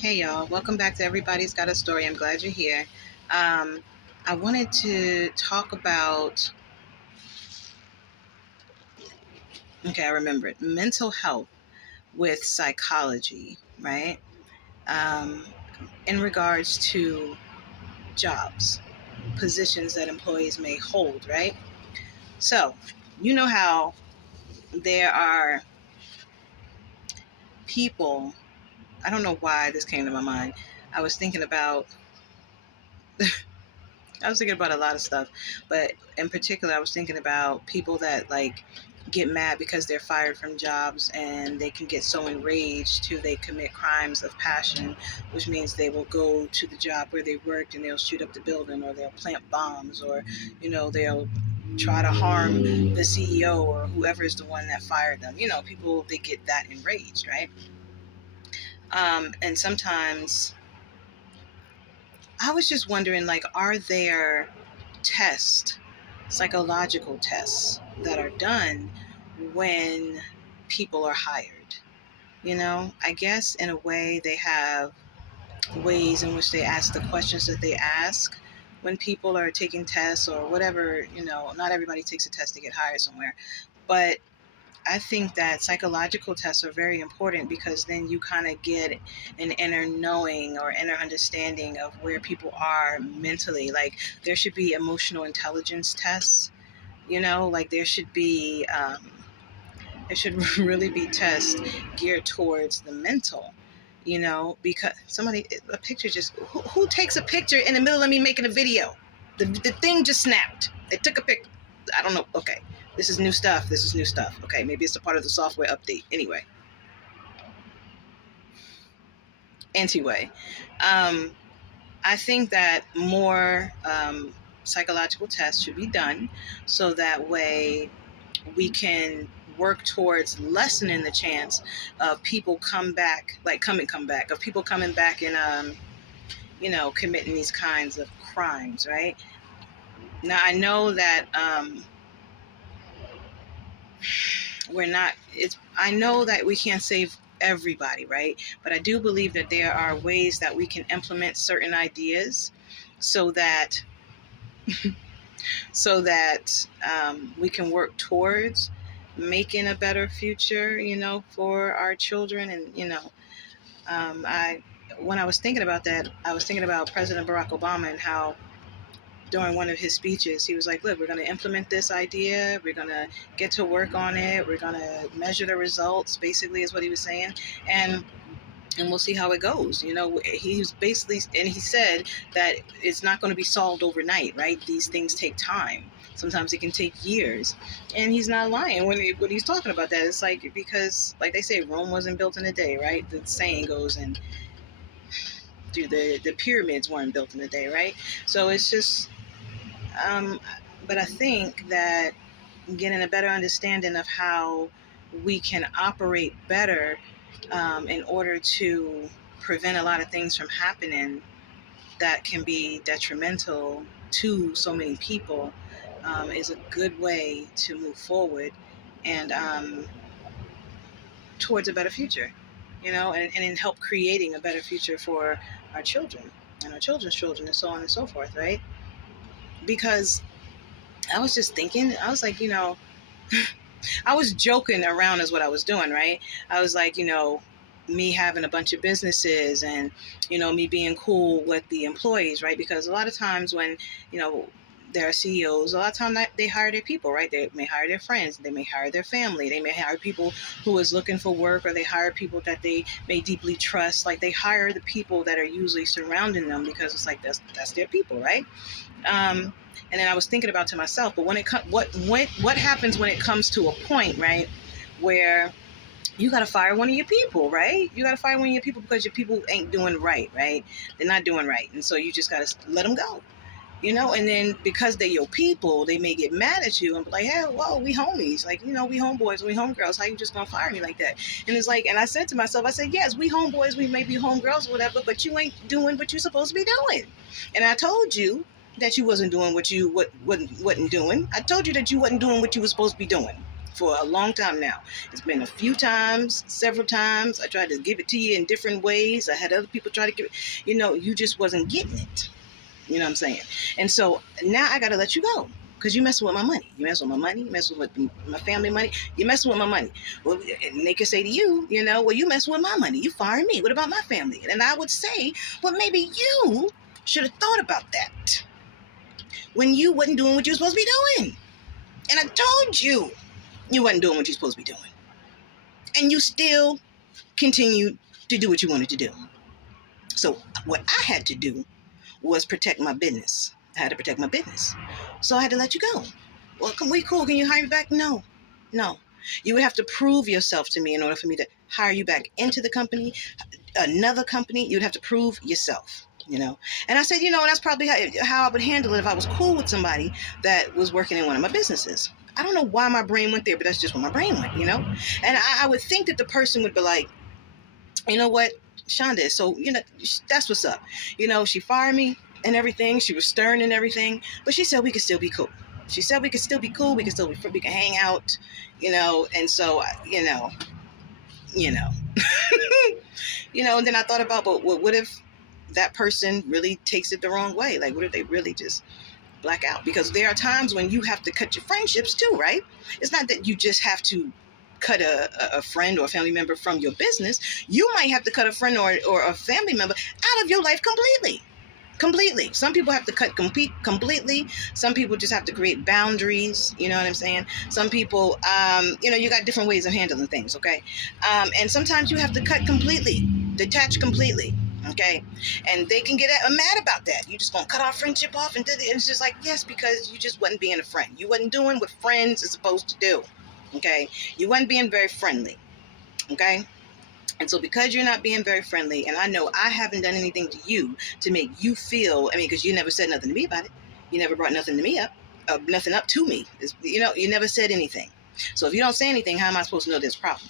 Hey y'all, welcome back to Everybody's Got a Story. I'm glad you're here. Um, I wanted to talk about, okay, I remember it, mental health with psychology, right? Um, in regards to jobs, positions that employees may hold, right? So, you know how there are people, I don't know why this came to my mind. I was thinking about I was thinking about a lot of stuff, but in particular, I was thinking about people that like get mad because they're fired from jobs and they can get so enraged to they commit crimes of passion, which means they will go to the job where they worked and they'll shoot up the building or they'll plant bombs or, they'll try to harm the CEO or whoever is the one that fired them. People, they get that enraged, right? And sometimes I was just wondering, like, are there tests, psychological tests that are done when people are hired? I guess in a way they have ways in which they ask the questions that they ask when people are taking tests or whatever. Not everybody takes a test to get hired somewhere, but I think that psychological tests are very important because then you kind of get an inner knowing or inner understanding of where people are mentally. Like there should be emotional intelligence tests, like there should really be tests geared towards the mental, because a picture just, who takes a picture in the middle of me making a video? The thing just snapped. They took a pic. I don't know. Okay. This is new stuff. This is new stuff. Okay. Maybe it's a part of the software update. Anyway, um, I think that more psychological tests should be done so that way we can work towards lessening the chance of people come back, of people coming back and, committing these kinds of crimes, right? Now, I know that I know that we can't save everybody, right? But I do believe that there are ways that we can implement certain ideas so that we can work towards making a better future, for our children. And, I when I was thinking about that, I was thinking about President Barack Obama and how during one of his speeches, he was like, look, we're going to implement this idea. We're going to get to work on it. We're going to measure the results, basically, is what he was saying. And we'll see how it goes. He was basically, and he said that it's not going to be solved overnight, right? These things take time. Sometimes it can take years. And he's not lying when he's talking about that. It's like, because, like they say, Rome wasn't built in a day, right? The saying goes, and the pyramids weren't built in a day, right? So it's just, um, but I think that getting a better understanding of how we can operate better in order to prevent a lot of things from happening that can be detrimental to so many people is a good way to move forward and towards a better future, and in help creating a better future for our children and our children's children and so on and so forth, right? Because I was just thinking, I was like, I was joking around is what I was doing, right? I was like, me having a bunch of businesses and, me being cool with the employees, right? Because a lot of times when, there are CEOs, a lot of times they hire their people, right? They may hire their friends, they may hire their family, they may hire people who is looking for work, or they hire people that they may deeply trust. Like they hire the people that are usually surrounding them because it's like that's their people, right? And then I was thinking about to myself, but what happens when it comes to a point, right, where you got to fire one of your people, right? You got to fire one of your people because your people ain't doing right, right? They're not doing right, and so you just got to let them go, And then because they're your people, they may get mad at you and be like, "Hey, whoa, we homies, like we homeboys, we homegirls. How you just gonna fire me like that?" And it's like, and I said to myself, I said, "Yes, we homeboys, we may be homegirls, or whatever, but you ain't doing what you're supposed to be doing." And I told you that you wasn't doing what you wasn't doing. I told you that you wasn't doing what you were supposed to be doing for a long time now. It's been a few times, several times. I tried to give it to you in different ways. I had other people try to give it. You just wasn't getting it. You know what I'm saying? And so now I got to let you go. Because you messing with my money. You messing with my money. You messing with my family money. You messing with my money. Well, and they could say to you, well, you messing with my money. You firing me. What about my family? And I would say, well, maybe you should have thought about that when you wasn't doing what you were supposed to be doing. And I told you you wasn't doing what you're supposed to be doing. And you still continued to do what you wanted to do. So what I had to do was protect my business. I had to protect my business. So I had to let you go. Well, we cool. Can you hire me back? No. You would have to prove yourself to me in order for me to hire you back into the company, another company. You'd have to prove yourself, And I said, that's probably how I would handle it if I was cool with somebody that was working in one of my businesses. I don't know why my brain went there, but that's just where my brain went, And I would think that the person would be like, you know what, Shonda, so, that's what's up. She fired me and everything. She was stern and everything, but she said we could still be cool. She said we could still be cool. We can hang out, and so, and then I thought about, but what if that person really takes it the wrong way? Like, what if they really just black out? Because there are times when you have to cut your friendships too, right? It's not that you just have to cut a friend or a family member from your business. You might have to cut a friend or a family member out of your life completely. Some people have to cut completely. Some people just have to create boundaries. You know what I'm saying? Some people, you got different ways of handling things, okay? And sometimes you have to cut completely, detach completely, okay? And they can get mad about that. You just gonna cut our friendship off, and it's just like, yes, because you just wasn't being a friend. You wasn't doing what friends are supposed to do, okay? You wasn't being very friendly, okay? And so because you're not being very friendly, and I know I haven't done anything to you to make you feel, because you never said nothing to me about it. You never brought nothing to me up, nothing up to me. You never said anything. So if you don't say anything, how am I supposed to know there's a problem?